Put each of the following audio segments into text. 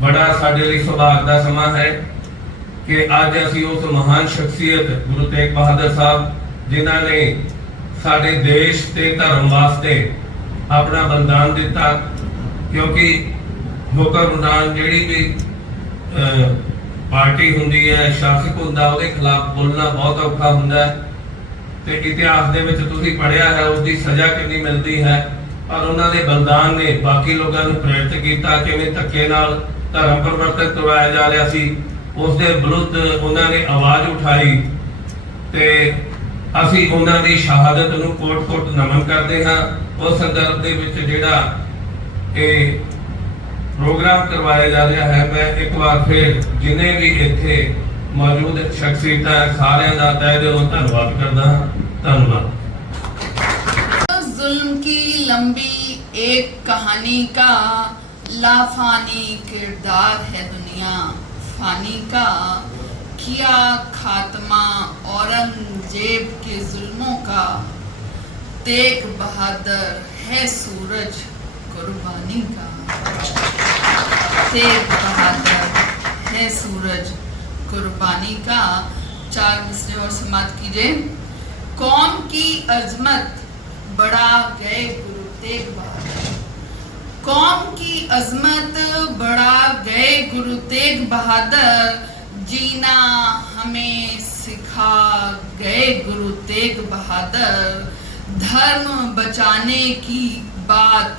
बड़ा साडे लई सुभाग दा समा है कि अज असीं उस महान शख्सियत गुरु तेग बहादुर साहब जिन्हां ने साडे देश ते धर्म वास्ते अपना बलिदान दिता, क्योंकि हुक्मरान जिहड़ी भी पार्टी हुंदी है, शासक हुंदा, उहदे खिलाफ बोलना बहुत औखा हुंदा है। ते इतिहास दे विच तुसीं पढ़िया है उसकी सज़ा कितनी मिलती है, पर उन्होंने बलिदान ने बाकी लोगों को प्रेरित किया किवें धक्के नाल धर्म परिवर्तन करवाया जा रहा सी, उसके विरुद्ध उन्होंने आवाज़ उठाई। ते असीं उन्हां दी शहादत नूं कोट कोट नमन करते हाँ। उस संदर्भ दे विच जिहड़ा प्रोग्राम करवाया जा रहा है, मैं एक बार फिर जिन्हें भी इत्थे मौजूद शख्सियत है सारियां दा तहे दिलों धन्नवाद करदा हां। धन्नवाद। जुल्म की लंबी एक कहानी का लाफानी किरदार है दुनिया फानी का, किया खात्मा औरंगजेब के जुल्मों का, तेग बहादुर है सूरज कुर्बानी का, तेग बहादुर है सूरज कुर्बानी का। 4 मिसरे और समाप्त कीजिए। कौम की अजमत बढ़ा गए गुरु तेग बहादुर, कौम की अजमत बढ़ा गए गुरु तेग बहादुर, जीना हमें सिखा गए गुरु तेग बहादुर। धर्म बचाने की बात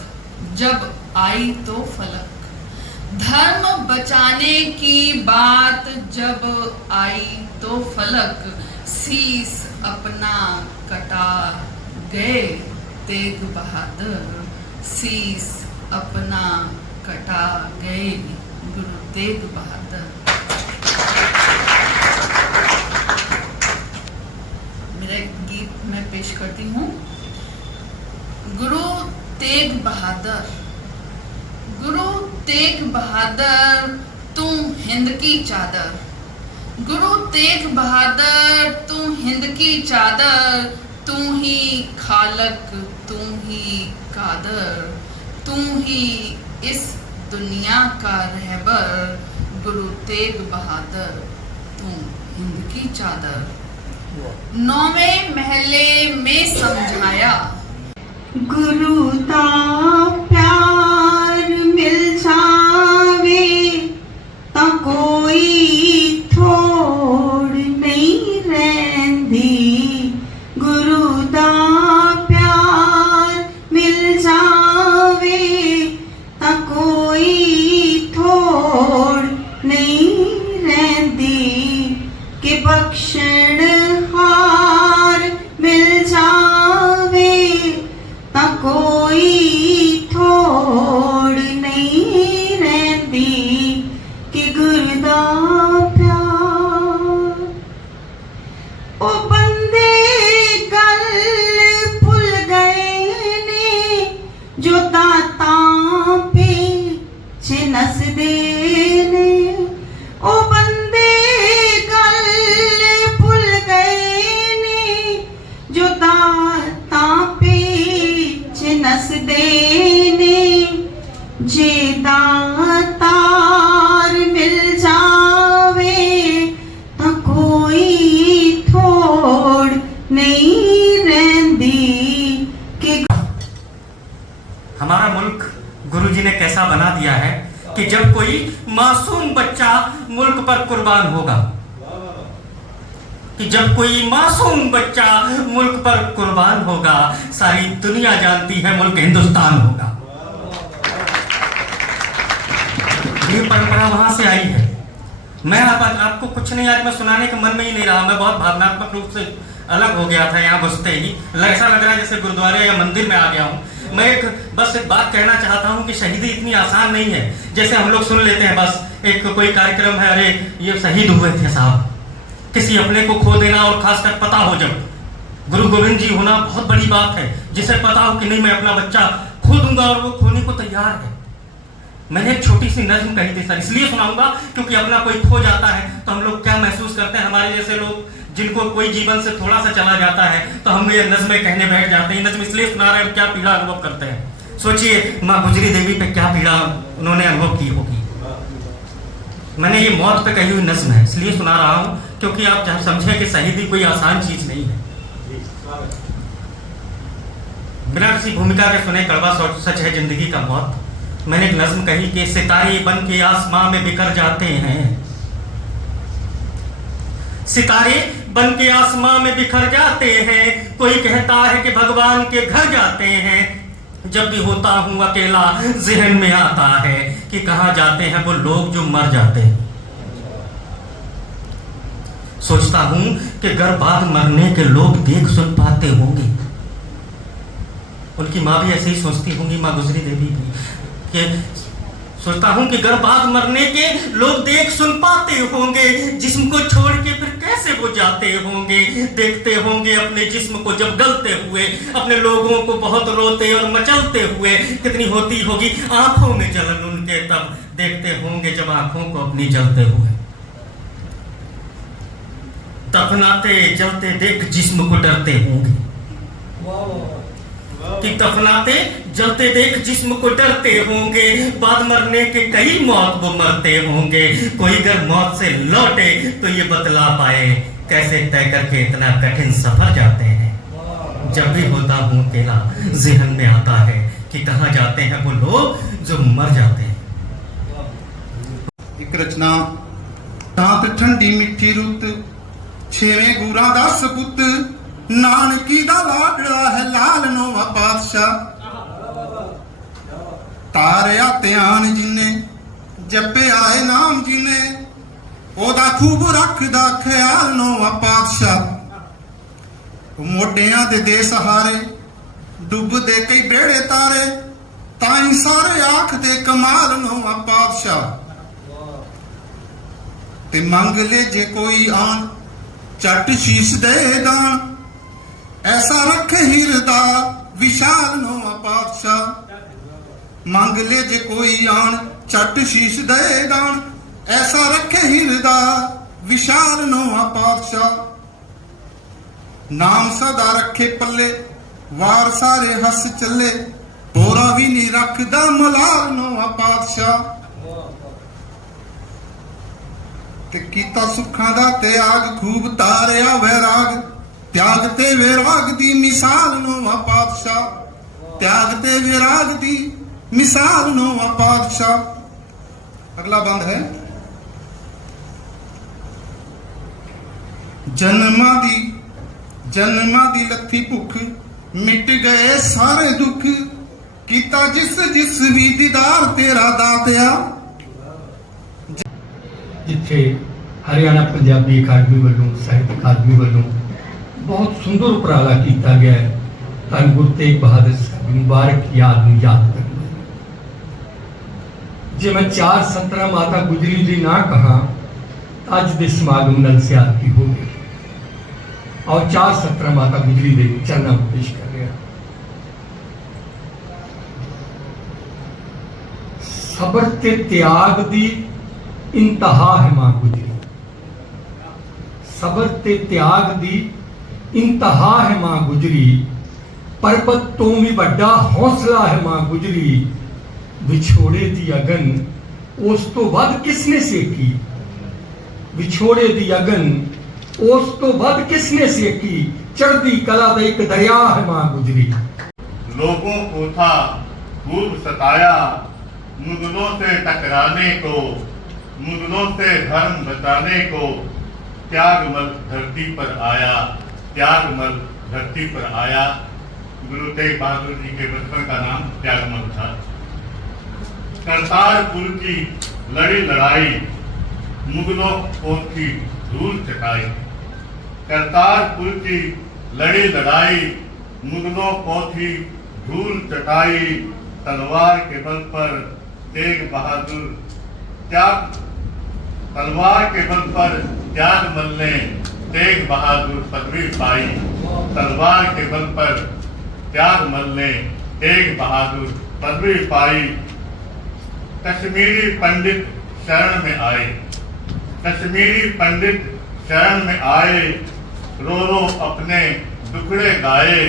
जब आई तो फलक, धर्म बचाने की बात जब आई तो फलक, शीस अपना कटा गए तेग बहादुर, शीस अपना कटा गए गुरु तेग बहादुर। मेरा एक गीत मैं पेश करती हूँ। गुरु तेग बहादुर, गुरु तेग बहादुर तू हिंद की चादर, गुरु तेग बहादुर तू हिंद की चादर, तू ही खालक तू ही कादर, तू ही इस दुनिया का रहबर, गुरु तेग बहादुर तू हिंद की चादर। 9वें महले में समझाया गुरु दा प्यार मिल जावे तां कोई थोड़ नहीं रहिंदी, गुरु दा प्यार मिल जावे तां कोई थोड़ नहीं रहिंदी, कि बख्शण हार मिल जावे तां कोई थोड़ नहीं रहिंदी, कि गुरु दा प्यार। ओ बंदे गल भुल गए ने जो दातां पिछे नसदे ने, ओ बंदे गल भुल गए ने जो दातां पिछे नसदे ने, जे दातार मिल जावे तां कोई थोड़ नहीं रहिंदी, कि हमारा मुल्क गुरुजी ने कैसा बना दिया है कि जब कोई मासूम बच्चा मुल्क पर कुर्बान होगा, कि जब कोई मासूम बच्चा मुल्क पर कुर्बान होगा, सारी दुनिया जानती है मुल्क हिंदुस्तान होगा। ये परंपरा वहां से आई है। मैं आपको कुछ नहीं, आज मैं सुनाने का मन में ही नहीं रहा, मैं बहुत भावनात्मक रूप से अलग हो गया था। यहाँ घुसते ही ऐसा लग रहा है जैसे गुरुद्वारे या मंदिर में आ गया हूँ। मैं बस एक बात कहना चाहता हूँ कि शहीदी इतनी आसान नहीं है जैसे हम लोग सुन लेते हैं। बस एक कोई कार्यक्रम है, अरे ये शहीद हुए थे साहब, किसी अपने को खो देना, और खासकर पता हो जब गुरु गोविंद जी होना बहुत बड़ी बात है, जिसे पता हो कि नहीं मैं अपना बच्चा खो दूंगा और वो खोने को तैयार है। मैंने एक छोटी सी नज्म कही थी सर, इसलिए सुनाऊंगा क्योंकि अपना कोई खो जाता है तो हम लोग क्या महसूस करते हैं। हमारे जैसे लोग जिनको कोई जीवन से थोड़ा सा चला जाता है तो हम ये नज्में कहने बैठ जाते हैं। नज्म इसलिए सुना रहे हैं, क्या पीड़ा अनुभव करते हैं। सोचिए माँ गुजरी देवी पे क्या पीड़ा उन्होंने अनुभव की होगी। मैंने ये मौत पे कही हुई नज्म है इसलिए सुना रहा हूँ क्योंकि आप समझे कि शहीदी कोई आसान चीज नहीं है। बिना किसी भूमिका के सुने कड़वा सच है जिंदगी का मौत। मैंने एक नज्म कही कि सितारे बन के आसमां में बिखर जाते हैं, सितारे बन के आसमां में बिखर जाते हैं। कोई कहता है कि भगवान के घर जाते हैं। जब भी होता हूं अकेला जहन में आता है कि कहां जाते हैं वो लोग जो मर जाते हैं। सोचता हूं कि अगर बाद मरने के लोग देख सुन पाते होंगे, उनकी माँ भी ऐसे ही सोचती होंगी, माँ गुजरी देवी भी, कि सोचता हूं कि अगर बाद मरने के लोग देख सुन पाते होंगे, जिस्म को छोड़ के फिर कैसे वो जाते होंगे। देखते होंगे अपने जिस्म को जब गलते हुए, अपने लोगों को बहुत रोते और मचलते हुए। कितनी होती होगी आंखों में जलन उनके, तब देखते होंगे जब आंखों को अपनी जलते हुए। दफनाते जलते देख जिस्म को डरते होंगे, कि दफनाते जलते देख जिस्म को डरते होंगे। बाद मरने के कई मौत वो मरते होंगे। कोई अगर मौत से लौटे तो ये बतला पाए कैसे तय करके इतना कठिन सफर जाते हैं। जब भी होता हूँ अकेला जहन में आता है कि कहाँ जाते हैं वो लोग जो मर जाते हैं। एक रचना रात ठंडी मिठी रुत, छेवें गुरां दा सपुत, नानकी दा लाडड़ा है लाल नोवा पातशाह। तारिया ध्यान जिन्ने जपे आए नाम जिन्ने, ओदा खूब रखदा ख्याल नोवा पातशाह। मोडियां दे सहारे डुबदे कई बेड़े तारे, ताई सारे आख दे कमाल नोवा पातशाह। ते मंग ले जे कोई आन चट शीश दे दान, ऐसा रखे हिरदा विशाल नोवा पातशाह। मंग ले जे कोई आन चट शीश दे दान, ऐसा रखे हिरदा विशाल नोवा पातशाह। नाम सदा रखे पल्ले वार सारे हस चले, बोरा भी नहीं रखदा मलाल नोवा पातशाह। ते कीता सुखां दा त्याग खूब तारिया वैराग, त्याग ते वैराग दी मिसाल नोवा पातशाह। त्याग ते वैराग दी मिसाल नोवा पातशाह। अगला बंद है जन्मा दी लथी भुख, मिट गए सारे दुख, कीता जिस जिस भी दीदार तेरा दातिया। जिथे हरियाणा पंजाबी अकादमी वालों साहित्य अकादमी वालों बहुत सुंदर उपराला किया गया है। धन गुरु तेग बहादुर साहब मुबारक याद करना। जे मैं 4 17 माता गुजरी दी ना कहा अज दे समागम नाल सियादती हो गई और 4 17 माता गुजरी दे चरणों में पेश कर रहा। सबर ते त्याग दी इंतहा है मां गुजरी, सबर ते त्याग दी इंतहा है मां गुजरी, पर्वत तो भी बड़ा हौसला है मां गुजरी। विछोड़े दी अगन उस तो वध किसने सेकी, विछोड़े दी अगन उस तो वध किसने सेकी, चढ़दी कला दा एक दरिया है मां गुजरी। लोगों को था खूब सताया मुगलों से टकराने को, मुगलों से धर्म बचाने को, त्यागमल धरती पर आया, त्यागमल धरती पर आया। गुरु तेग बहादुर जी के बचपन का नाम त्यागमल था। करतारपुर की लड़ी लड़ाई मुगलों को थी धूल चटाई, करतारपुर की लड़ी लड़ाई मुगलों को थी धूल चटाई। तलवार के बल पर तेग बहादुर तलवार के बल पर त्यागमल ने तेग बहादुर पदवी पाई। तलवार के बल पर त्यागमल ने तेग बहादुर पदवी पाई। कश्मीरी पंडित शरण में आए, कश्मीरी पंडित शरण में आए। रो रो अपने दुखड़े गाए,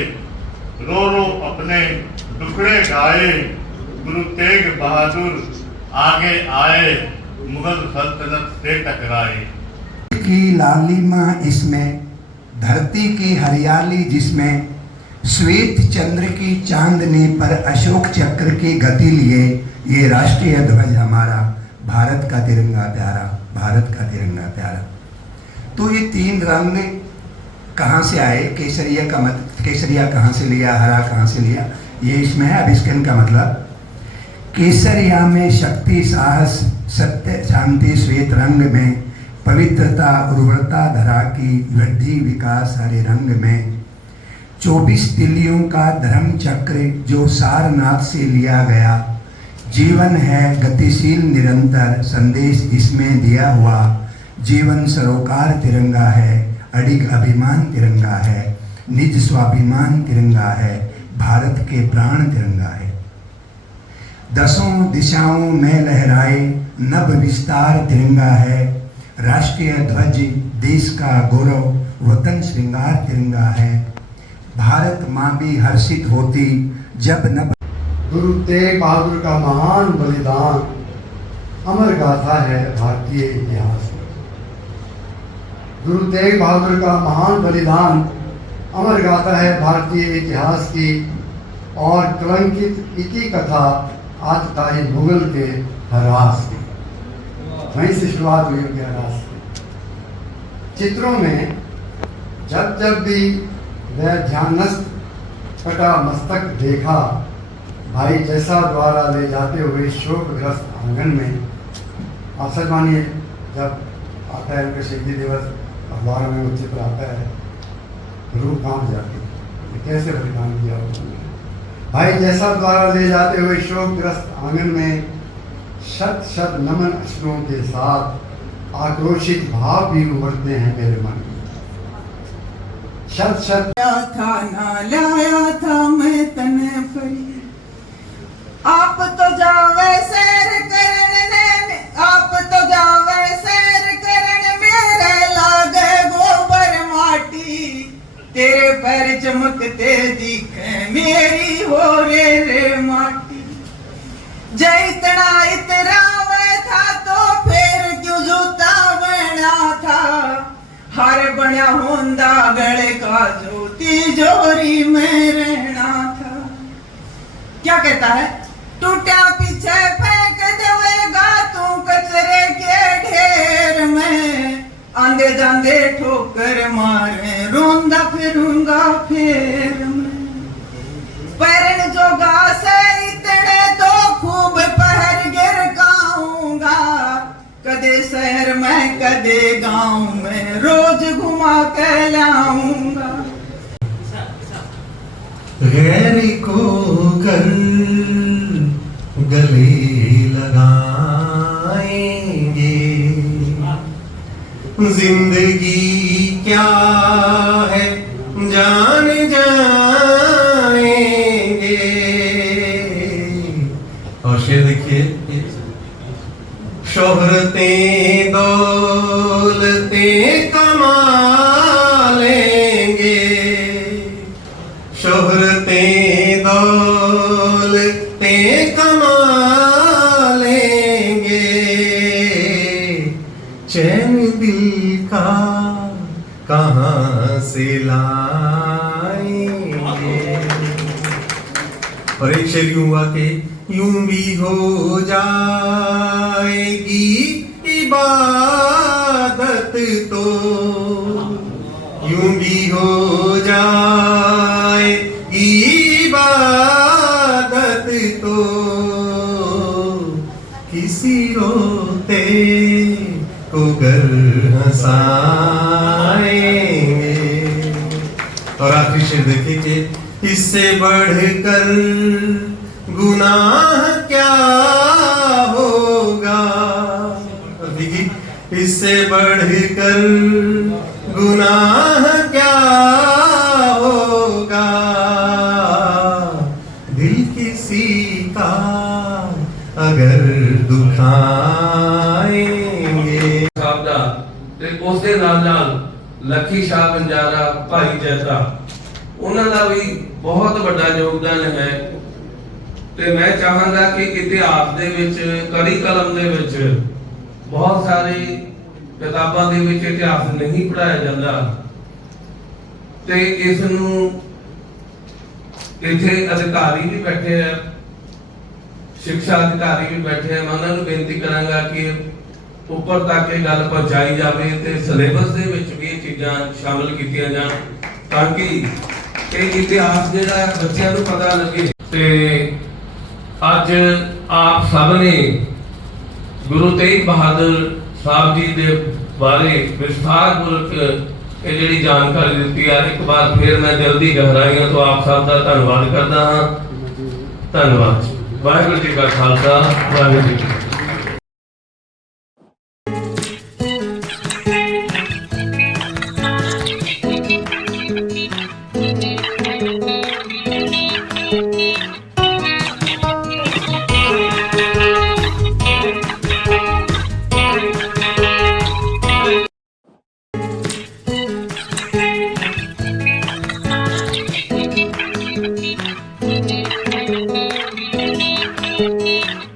रो रो अपने दुखड़े गाए। गुरु तेग बहादुर आगे आए मुगल सल्तनत से टकराए। की लालिमा इसमें, धरती की हरियाली जिसमें, श्वेत चंद्र की चांदनी पर अशोक चक्र की गति लिए ये राष्ट्रीय ध्वज हमारा, भारत का तिरंगा प्यारा, भारत का तिरंगा प्यारा। तो ये तीन रंग कहाँ से आए? केसरिया का केसरिया कहाँ से लिया, हरा कहाँ से लिया, ये इसमें है। अब इसके का मतलब, केसरिया में शक्ति, साहस, सत्य, शांति, श्वेत रंग में पवित्रता, उर्वरता, धरा की वृद्धि, विकास, हरे रंग में 24 तिलियों का धर्म चक्र जो सारनाथ से लिया गया, जीवन है गतिशील निरंतर, संदेश इसमें दिया हुआ, जीवन सरोकार तिरंगा है, अडिग अभिमान तिरंगा है, निज स्वाभिमान तिरंगा है, भारत के प्राण तिरंगा है। दसों दिशाओं में लहराए नभ विस्तार तिरंगा है, राष्ट्रीय ध्वज देश का गौरव, वतन श्रृंगार तिरंगा है, भारत माँ भी हर्षित होती जब न। गुरु तेग बहादुर का महान बलिदान अमर गाथा है भारतीय इतिहास में। गुरु तेग बहादुर का महान बलिदान अमर गाथा है भारतीय इतिहास की, और कलंकित इति कथा आज तारीख मुगल के हरास की। वहीं से शुरुआत हुई उनके हरास की। चित्रों में जब जब भी वह ध्यानस्थ कटा मस्तक देखा, भाई जैसा द्वारा ले जाते हुए शोकग्रस्त आंगन में। आप सब मानिए, जब आता है उनका शहीदी दिवस अखबार में वो चित्र आता है, रूह कांप जाती है, कैसे बलिदान किया उन्होंने। भाई जैसा द्वारा ले जाते हुए शोकग्रस्त आंगन में शत शत नमन अश्रुओं के साथ आक्रोशित भाव भी उमड़ते हैं मेरे मन में। शत शत था ना लाया था मैं तन फरी, आप तो जावे सैर करने, आप तो जावे सैर करने, मेरे लागे गोबर माटी, तेरे पैर चमकते दिखे मेरी हो रे माटी। जय इतना इतरावे था तो फिर क्यों जूता बना था, हर बना होंदा गले का जो तिजोरी में रहना था। क्या कहता है? टूटा पीछे फेंक देगा तू कचरे के ढेर में, आंधे जांधे ठोकर मारे रोंदा फिरूंगा फिर मैं। पैरन जोगा से इतने तो खूब पहर गिर गाऊंगा, कदे शहर में कदे गांव में रोज घुमा के लाऊंगा। गैर को कर गले लगाएंगे, जिंदगी क्या है जान जाएंगे। और शेर देखिए, शोहरतें दौलतें कमा लेंगे, शोहरतें दौलतें कमा लेंगे, चैन दिल का कहाँ से लाएंगे। और एक शेर यूं हुआ कि यूं भी हो जाएगी इबादत तो, यूं भी हो जाएगी इबादत तो, किसी रोते को गर हंसाएंगे। और आखिरी शेर देखिए कि इससे बढ़कर गुनाह क्या होगा, इससे बढ़कर गुनाह क्या होगा, दिल किसी का अगर दुखाएंगे। ਸਾਬਦਾ ਤੇ ਉਸ ਦੇ ਨਾਲ ਲੱਖੀ ਸ਼ਾਹ ਬੰਜਾਰਾ, ਭਾਈ ਜੈਤਾ, ਉਹਨਾਂ ਦਾ ਵੀ ਬਹੁਤ ਵੱਡਾ ਯੋਗਦਾਨ ਹੈ। ਤੇ ਮੈਂ ਚਾਹਾਂਗਾ ਕਿ ਇਤਿਹਾਸ ਦੇ ਵਿੱਚ ਕੜੀ ਕਲਮ ਦੇ ਵਿੱਚ ਬਹੁਤ ਸਾਰੀ ਕਿਤਾਬਾਂ ਦੇ ਵਿੱਚ ਇਤਿਹਾਸ ਨਹੀਂ ਪੜਾਇਆ ਜਾਂਦਾ ਤੇ ਇਸ ਨੂੰ ਇੱਥੇ ਅਧਿਕਾਰੀ ਵੀ ਬੈਠੇ ਆ, ਸਿੱਖਿਆ ਅਧਿਕਾਰੀ ਵੀ ਬੈਠੇ ਆ, ਮੈਂ ਉਹਨਾਂ ਨੂੰ ਬੇਨਤੀ ਕਰਾਂਗਾ ਕਿ ਉੱਪਰ ਤੱਕ ਇਹ ਗੱਲ ਪਹੁੰਚਾਈ ਜਾਵੇ ਤੇ ਸਿਲੇਬਸ ਦੇ ਵਿੱਚ ਵੀ ਇਹ ਚੀਜ਼ਾਂ ਸ਼ਾਮਲ ਕੀਤੀਆਂ ਜਾਣ ਤਾਂ ਕਿ ਇਹ ਇਤਿਹਾਸ ਜਿਹੜਾ ਬੱਚਿਆਂ ਨੂੰ ਪਤਾ ਲੱਗੇ। ਤੇ ਅੱਜ ਆਪ ਸਭ ਨੇ ਗੁਰੂ ਤੇਗ ਬਹਾਦਰ ਸਾਹਿਬ ਜੀ ਦੇ ਬਾਰੇ ਵਿਸਥਾਰਪੂਰਵਕ ਇਹ ਜਿਹੜੀ ਜਾਣਕਾਰੀ ਦਿੱਤੀ ਹੈ। ਇੱਕ ਵਾਰ ਫਿਰ ਮੈਂ ਦਿਲ ਦੀ ਗਹਿਰਾਈਆਂ ਤੋਂ ਆਪ ਸਭ ਦਾ ਧੰਨਵਾਦ ਕਰਦਾ ਹਾਂ। ਧੰਨਵਾਦ। ਵਾਹਿਗੁਰੂ ਜੀ ਕਾ ਖਾਲਸਾ, ਵਾਹਿਗੁਰੂ ਜੀ ਕੀ ਫਤਿਹ। Thank you.